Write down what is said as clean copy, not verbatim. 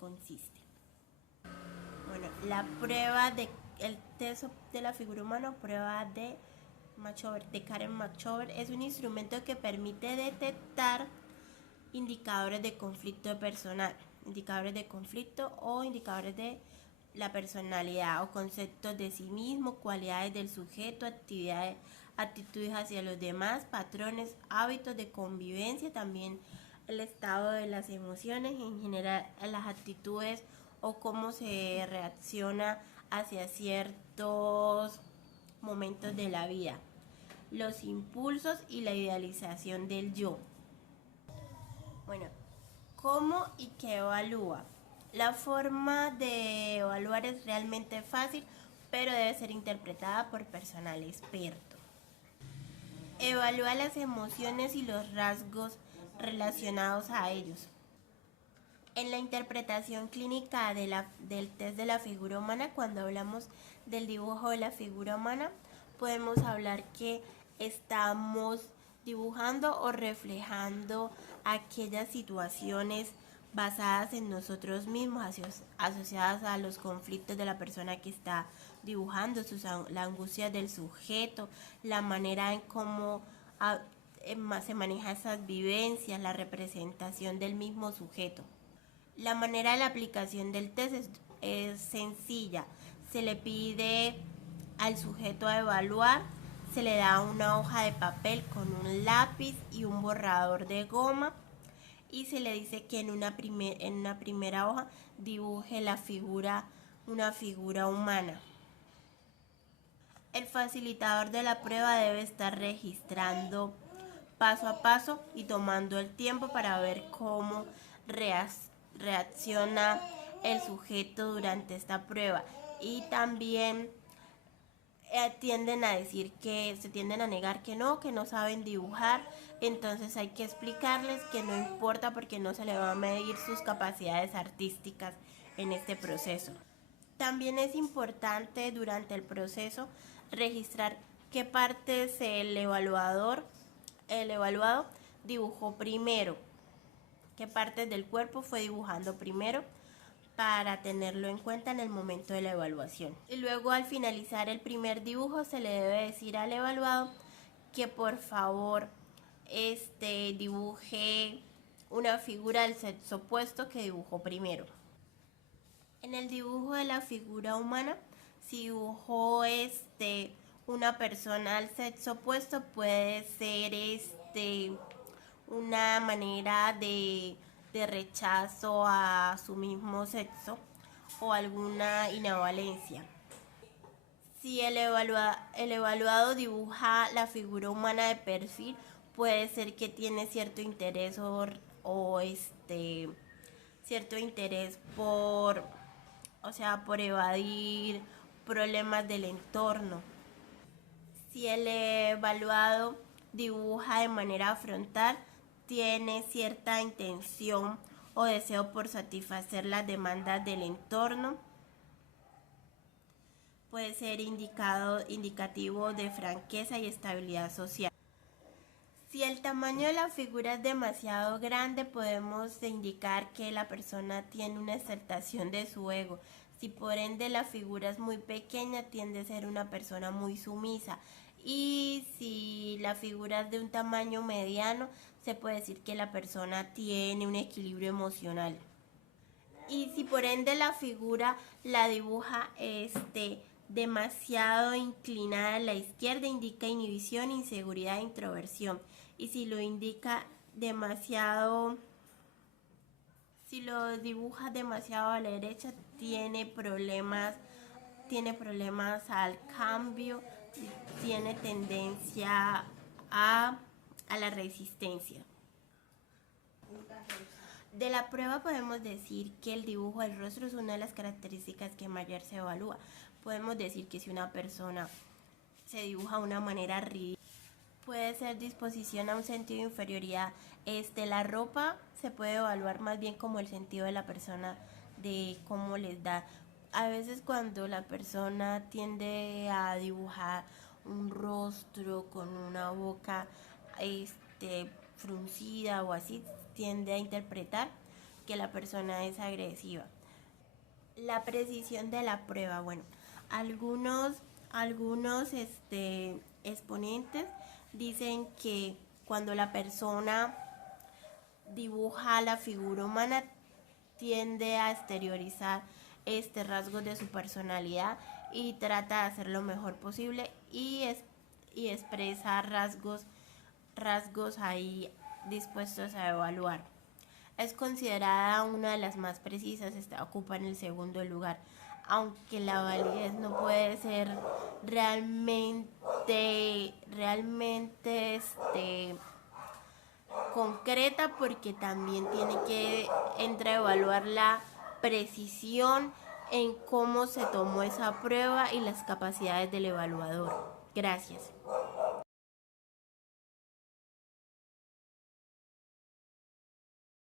consiste. Bueno, el test de la figura humana, prueba de Karen Machover, es un instrumento que permite detectar indicadores de conflicto personal, indicadores de conflicto o indicadores de la personalidad o conceptos de sí mismo, cualidades del sujeto, actitudes hacia los demás, patrones, hábitos de convivencia, también el estado de las emociones, en general las actitudes o cómo se reacciona hacia ciertos momentos de la vida, los impulsos y la idealización del yo. Bueno, ¿cómo y qué evalúa? La forma de evaluar es realmente fácil, pero debe ser interpretada por personal experto. Evalúa las emociones y los rasgos relacionados a ellos. En la interpretación clínica del test de la figura humana, cuando hablamos del dibujo de la figura humana, podemos hablar que estamos dibujando o reflejando aquellas situaciones basadas en nosotros mismos, asociadas a los conflictos de la persona que está dibujando, la angustia del sujeto, la manera en cómo se maneja esas vivencias, la representación del mismo sujeto. La manera de la aplicación del test es sencilla. Se le pide al sujeto a evaluar, se le da una hoja de papel con un lápiz y un borrador de goma y se le dice que en una primera hoja dibuje una figura humana. El facilitador de la prueba debe estar registrando paso a paso y tomando el tiempo para ver cómo reacciona el sujeto durante esta prueba. Y también tienden a negar que no saben dibujar, entonces hay que explicarles que no importa porque no se le va a medir sus capacidades artísticas en este proceso. También es importante durante el proceso registrar qué partes el evaluado dibujó primero, qué partes del cuerpo fue dibujando primero para tenerlo en cuenta en el momento de la evaluación. Y luego al finalizar el primer dibujo se le debe decir al evaluado que por favor dibuje una figura del sexo opuesto que dibujó primero. En el dibujo de la figura humana, si dibujó una persona al sexo opuesto, puede ser una manera de rechazo a su mismo sexo o alguna inavalencia. Si el evaluado dibuja la figura humana de perfil, puede ser que tiene cierto interés cierto interés por evadir problemas del entorno. Si el evaluado dibuja de manera frontal, tiene cierta intención o deseo por satisfacer las demandas del entorno. Puede ser indicativo de franqueza y estabilidad social. Si el tamaño de la figura es demasiado grande, podemos indicar que la persona tiene una exaltación de su ego. Si por ende la figura es muy pequeña, tiende a ser una persona muy sumisa. Y si la figura es de un tamaño mediano, se puede decir que la persona tiene un equilibrio emocional. Y si por ende la figura la dibuja demasiado inclinada a la izquierda, indica inhibición, inseguridad e introversión. Y si lo dibuja demasiado a la derecha, tiene problemas al cambio, tiene tendencia a la resistencia. De la prueba podemos decir que el dibujo del rostro es una de las características que mayor se evalúa. Podemos decir que si una persona se dibuja de una manera ridícula, puede ser disposición a un sentido de inferioridad. La ropa se puede evaluar más bien como el sentido de la persona, de cómo les da. A veces cuando la persona tiende a dibujar un rostro con una boca fruncida o así, tiende a interpretar que la persona es agresiva. La precisión de la prueba, bueno, algunos exponentes dicen que cuando la persona dibuja la figura humana tiende a exteriorizar rasgos de su personalidad y trata de hacer lo mejor posible y expresa rasgos ahí dispuestos a evaluar. Es considerada una de las más precisas, ocupa en el segundo lugar, aunque la validez no puede ser realmente concreta, porque también tiene que entrar a evaluar la precisión en cómo se tomó esa prueba y las capacidades del evaluador. Gracias.